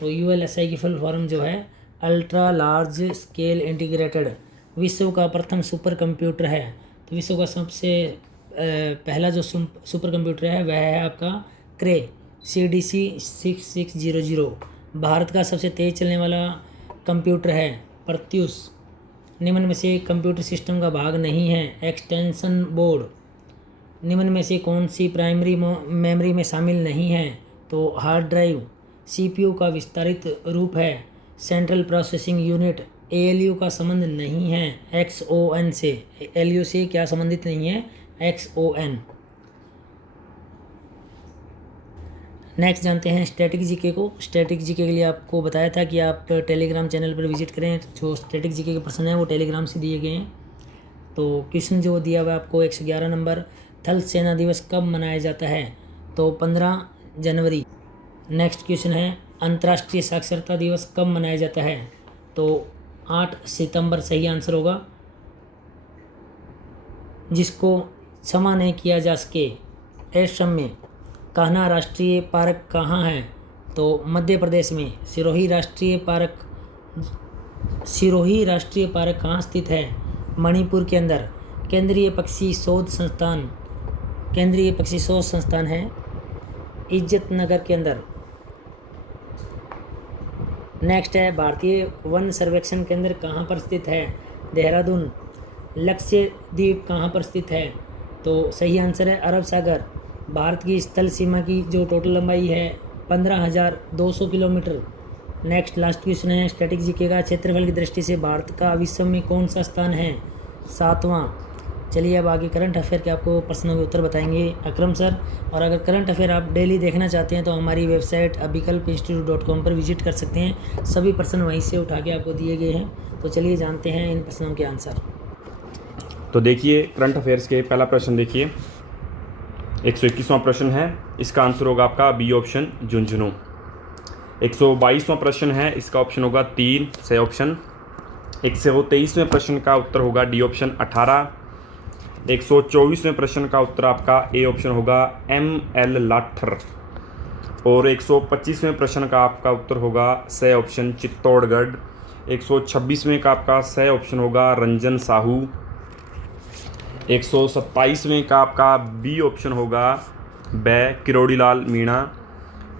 तो ULSI की फुल फॉर्म जो है अल्ट्रा लार्ज स्केल इंटीग्रेटेड विश्व का प्रथम सुपर कंप्यूटर है। तो विश्व का सबसे पहला जो सुपर कंप्यूटर है वह है आपका क्रे CDC 6600। भारत का सबसे तेज़ चलने वाला कंप्यूटर है प्रत्यूष। निम्न में से कंप्यूटर सिस्टम का भाग नहीं है एक्सटेंशन बोर्ड। निम्न में से कौन सी प्राइमरी मेमोरी में शामिल नहीं है, तो हार्ड ड्राइव। CPU का विस्तारित रूप है सेंट्रल प्रोसेसिंग यूनिट। ALU का संबंध नहीं है XON से। LU से क्या संबंधित नहीं है XON। नेक्स्ट जानते हैं स्टैटिक जीके को। स्टैटिक जीके के लिए आपको बताया था कि आप टेलीग्राम चैनल पर विजिट करें। जो स्टैटिक जीके के प्रश्न हैं वो टेलीग्राम से दिए गए हैं। तो क्वेश्चन जो दिया हुआ है आपको 111 नंबर, थल सेना दिवस कब मनाया जाता है? तो 15 जनवरी। नेक्स्ट क्वेश्चन है अंतर्राष्ट्रीय साक्षरता दिवस कब मनाया जाता है? तो 8 सितंबर सही आंसर होगा। जिसको क्षमा नहीं किया जा सके असम्य कान्हा राष्ट्रीय पार्क कहाँ है? तो मध्य प्रदेश में। सिरोही राष्ट्रीय पार्क कहाँ स्थित है? मणिपुर के अंदर। केंद्रीय पक्षी शोध संस्थान है इज्जत नगर के अंदर। नेक्स्ट है भारतीय वन सर्वेक्षण केंद्र कहाँ पर स्थित है? देहरादून। लक्षद्वीप कहाँ पर स्थित है? तो सही आंसर है अरब सागर। भारत की स्थल सीमा की जो टोटल लंबाई है 15,200 किलोमीटर। नेक्स्ट लास्ट क्वेश्चन है स्टैटिक जीके का। क्षेत्रफल की दृष्टि से भारत का विश्व में कौन सा स्थान है? 7वां। चलिए अब आगे करंट अफेयर के आपको प्रश्नों के उत्तर बताएंगे अकरम सर। और अगर करंट अफेयर आप डेली देखना चाहते हैं तो हमारी वेबसाइट abikalpinstitute.com पर विजिट कर सकते हैं। सभी प्रश्न वहीं से उठा के आपको दिए गए हैं। तो चलिए जानते हैं इन प्रश्नों के आंसर। तो देखिए करंट अफेयर्स के पहला प्रश्न देखिए 121वां प्रश्न है, इसका आंसर होगा आपका बी ऑप्शन झुंझुनू। 122वां प्रश्न है, इसका ऑप्शन होगा 3 सही ऑप्शन। 123वें प्रश्न का उत्तर होगा डी ऑप्शन 18। 124वें प्रश्न का उत्तर आपका ए ऑप्शन होगा ML लाठर। और 125वें प्रश्न का आपका उत्तर होगा सही ऑप्शन चित्तौड़गढ़। 126वें का आपका सही ऑप्शन होगा रंजन साहू। 127वें का आपका बी ऑप्शन होगा किरोड़ी लाल मीणा।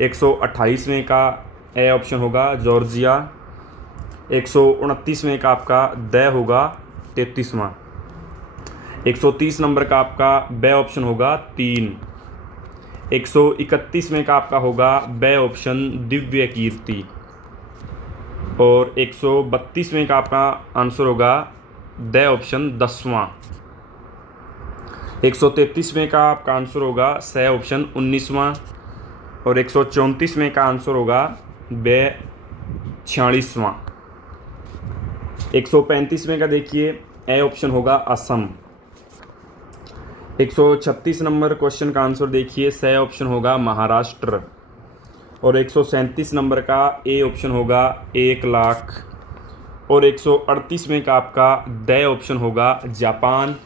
128वें का ए ऑप्शन होगा जॉर्जिया। 129वें का आपका द होगा 33वां। 130 नंबर का आपका बे ऑप्शन होगा 3। 131वें का आपका होगा बे ऑप्शन दिव्य कीर्ति। और 132वें का आपका आंसर होगा द ऑप्शन 10वां। 133वें का आपका आंसर होगा सही ऑप्शन 19वां। और 134वें का आंसर होगा 46वां। 135वें का देखिए ए ऑप्शन होगा असम। 136 नंबर क्वेश्चन का आंसर देखिए सही ऑप्शन होगा महाराष्ट्र। और 137 नंबर का ए ऑप्शन होगा 1 लाख। और 138वें का आपका द ऑप्शन होगा जापान।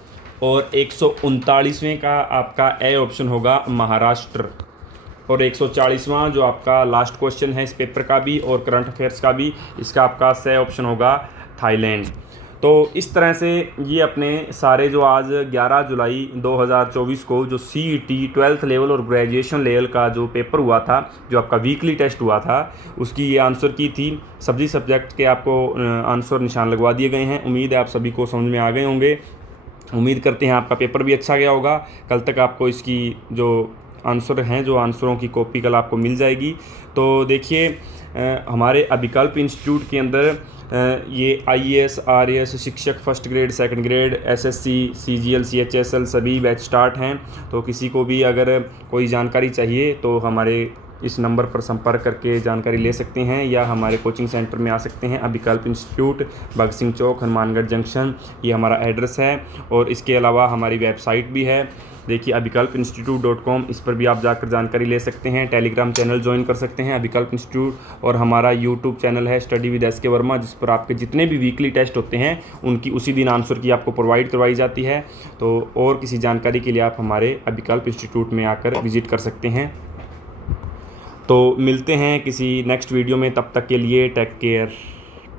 और 139वें का आपका ए ऑप्शन होगा महाराष्ट्र। और 140वां जो आपका लास्ट क्वेश्चन है इस पेपर का भी और करंट अफेयर्स का भी, इसका आपका सही ऑप्शन होगा थाईलैंड। तो इस तरह से ये अपने सारे जो आज 11 जुलाई 2024 को जो CET 12th लेवल और ग्रेजुएशन लेवल का जो पेपर हुआ था, जो आपका वीकली टेस्ट हुआ था, उसकी ये आंसर की थी। सभी सब्जेक्ट के आपको आंसर निशान लगवा दिए गए हैं। उम्मीद है आप सभी को समझ में आ गए होंगे। उम्मीद करते हैं आपका पेपर भी अच्छा गया होगा। कल तक आपको इसकी जो आंसर हैं, जो आंसरों की कॉपी कल आपको मिल जाएगी। तो देखिए हमारे अभिकल्प इंस्टीट्यूट के अंदर ये IAS RAS शिक्षक first grade second grade SSC CGL CHSL सभी बैच स्टार्ट हैं। तो किसी को भी अगर कोई जानकारी चाहिए तो हमारे इस नंबर पर संपर्क करके जानकारी ले सकते हैं या हमारे कोचिंग सेंटर में आ सकते हैं। अभिकल्प इंस्टीट्यूट, भगत सिंह चौक, हनुमानगढ़ जंक्शन, ये हमारा एड्रेस है। और इसके अलावा हमारी वेबसाइट भी है, देखिए abikalpinstitute.com, इस पर भी आप जाकर जानकारी ले सकते हैं। टेलीग्राम चैनल ज्वाइन कर सकते हैं अभिकल्प इंस्टीट्यूट। और हमारा यूट्यूब चैनल है स्टडी विद SK वर्मा, जिस पर आपके जितने भी वीकली टेस्ट होते हैं उनकी उसी दिन आंसर की आपको प्रोवाइड करवाई जाती है। तो और किसी जानकारी के लिए आप हमारे अभिकल्प इंस्टीट्यूट में आकर विजिट कर सकते हैं। तो मिलते हैं किसी नेक्स्ट वीडियो में, तब तक के लिए टेक केयर।